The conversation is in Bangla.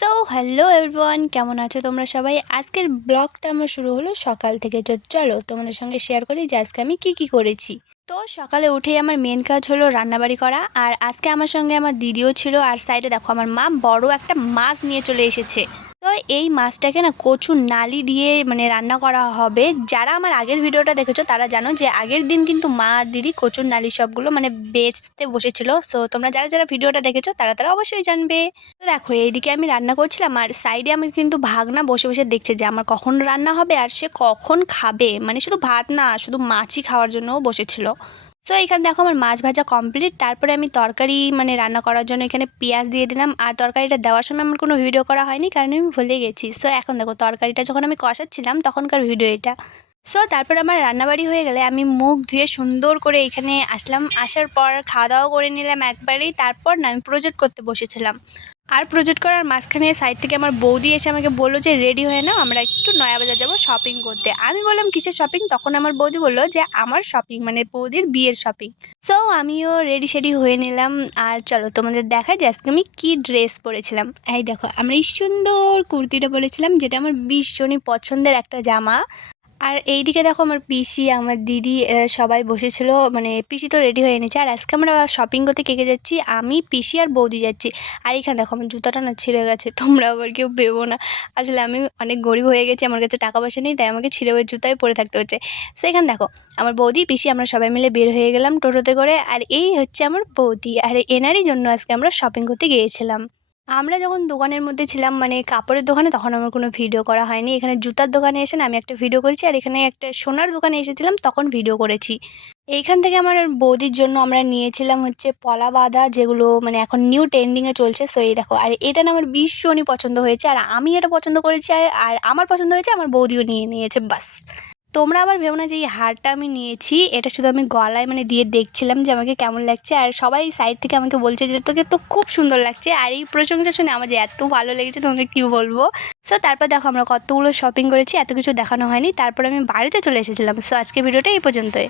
সো হ্যালো এভরিওয়ান, কেমন আছো তোমরা সবাই? আজকের ব্লগটা আমার শুরু হলো সকাল থেকে। তো চলো তোমাদের সঙ্গে শেয়ার করি যে আজকে আমি কি করেছি। তো সকালে উঠেই আমার মেন কাজ হলো রান্নাবাড়ি করা, আর আজকে আমার সঙ্গে আমার দিদিও ছিল। আর সাইডে দেখো আমার মা বড় একটা মাছ নিয়ে চলে এসেছে। তো এই মাছটাকে না কচুর নালি দিয়ে মানে রান্না করা হবে। যারা আমার আগের ভিডিওটা দেখেছো তারা জানো যে আগের দিন কিন্তু মা আর দিদি কচুর নালি সবগুলো মানে বেচতে বসেছিল। সো তোমরা যারা যারা ভিডিওটা দেখেছো তারা তারা অবশ্যই জানবে। তো দেখো এইদিকে আমি রান্না করছিলাম, আর সাইডে আমি কিন্তু ভাগনা বসে বসে দেখছে যে আমার কখন রান্না হবে আর সে কখন খাবে। মানে শুধু ভাত না, শুধু মাছই খাওয়ার জন্যও বসেছিল। সো এখানে দেখো আমার মাছ ভাজা কমপ্লিট। তারপরে আমি তরকারি মানে রান্না করার জন্য এখানে পেঁয়াজ দিয়ে দিলাম। আর তরকারিটা দেওয়ার সময় আমার কোনো ভিডিও করা হয়নি, কারণ আমি ভুলে গেছি। সো এখন দেখো তরকারিটা যখন আমি কষাচ্ছিলাম তখনকার ভিডিও এটা। সো তারপর আমার রান্নাবাড়ি হয়ে গেলে আমি মুখ ধুয়ে সুন্দর করে এখানে আসলাম। আসার পর খাওয়া দাওয়া করে নিলাম একবারেই। তারপর না আমি প্রজেক্ট করতে বসেছিলাম। আর প্রজেক্ট করার মাঝখানে সাইড থেকে আমার বৌদি এসে আমাকে বললো যে রেডি হয়ে নাও, আমরা একটু নয়াবাজার যাবো শপিং করতে। আমি বললাম কিসের শপিং? তখন আমার বৌদি বললো যে আমার শপিং মানে বৌদির বিয়ের শপিং। সো আমিও রেডি সেডি হয়ে নিলাম। আর চলো তোমাদের দেখাই যে আজকে আমি কী ড্রেস পরেছিলাম। এই দেখো আমরা এই সুন্দর কুর্তিটা পরেছিলাম, যেটা আমার ভীষণই পছন্দের একটা জামা। আর এইদিকে দেখো আমার পিসি, আমার দিদি, এরা সবাই বসেছিল। মানে পিসি তো রেডি হয়ে নিয়েছে। আর আজকে আমরা শপিং করতে কে কে যাচ্ছি? আমি, পিসি আর বৌদি যাচ্ছি। আর এখানে দেখো আমার জুতাটা না ছিঁড়ে গেছে, তোমরা আবার কেউ ভেবো না। আসলে আমি অনেক গরিব হয়ে গেছি, আমার কাছে টাকা পয়সা নেই, তাই আমাকে ছিঁড়ে ওই জুতায় পরে থাকতে হচ্ছে। সো এখানে দেখো আমার বৌদি, পিসি আমরা সবাই মিলে বের হয়ে গেলাম টোটোতে করে। আর এই হচ্ছে আমার বৌদি, আর এনারই জন্য আজকে আমরা শপিং করতে গিয়েছিলাম। আমরা যখন দোকানের মধ্যে ছিলাম মানে কাপড়ের দোকানে, তখন আমার কোনো ভিডিও করা হয়নি। এখানে জুতার দোকানে এসে না আমি একটা ভিডিও করেছি, আর এখানে একটা সোনার দোকানে এসেছিলাম তখন ভিডিও করেছি। এইখান থেকে আমার বৌদির জন্য আমরা নিয়েছিলাম হচ্ছে পলা বাঁধা, যেগুলো মানে এখন নিউ ট্রেন্ডিংয়ে চলছে। সো এই দেখো, আর এটা না আমার ভীষণই পছন্দ হয়েছে, আর আমি এটা পছন্দ করেছি, আর আমার পছন্দ হয়েছে, আমার বৌদিও নিয়ে নিয়েছে। বাস। তোমরা আবার ভেবো না যে এই হারটা আমি নিয়েছি, এটা শুধু আমি গলায় মানে দিয়ে দেখছিলাম যে আমাকে কেমন লাগছে। আর সবাই সাইড থেকে আমাকে বলছে যে তোকে তো খুব সুন্দর লাগছে। আর এই প্রশংসা শুনে আমার যে এত ভালো লেগেছে তোমাকে কী বলবো। সো তারপর দেখো আমরা কতগুলো শপিং করেছি, এত কিছু দেখানো হয়নি। তারপর আমি বাড়িতে চলে এসেছিলাম। সো আজকে ভিডিওটা এই পর্যন্তই।